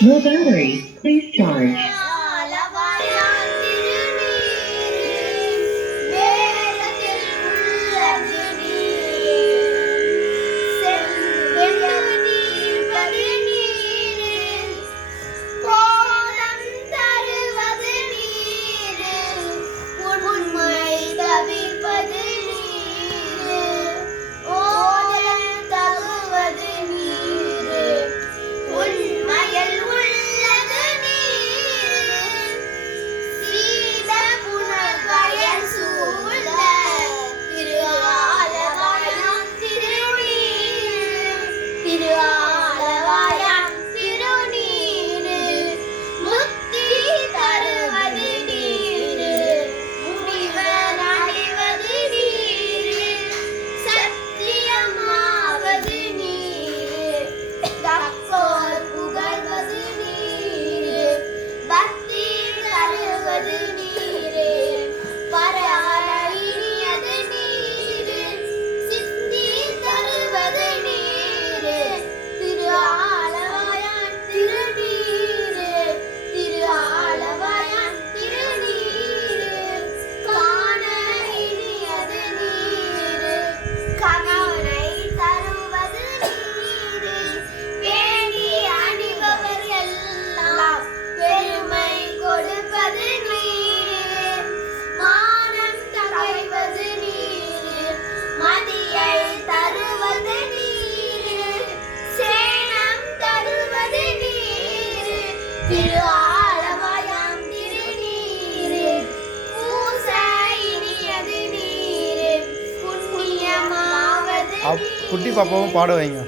Low battery. Please charge. குட்டி பாப்பாவும் பாட வைங்க.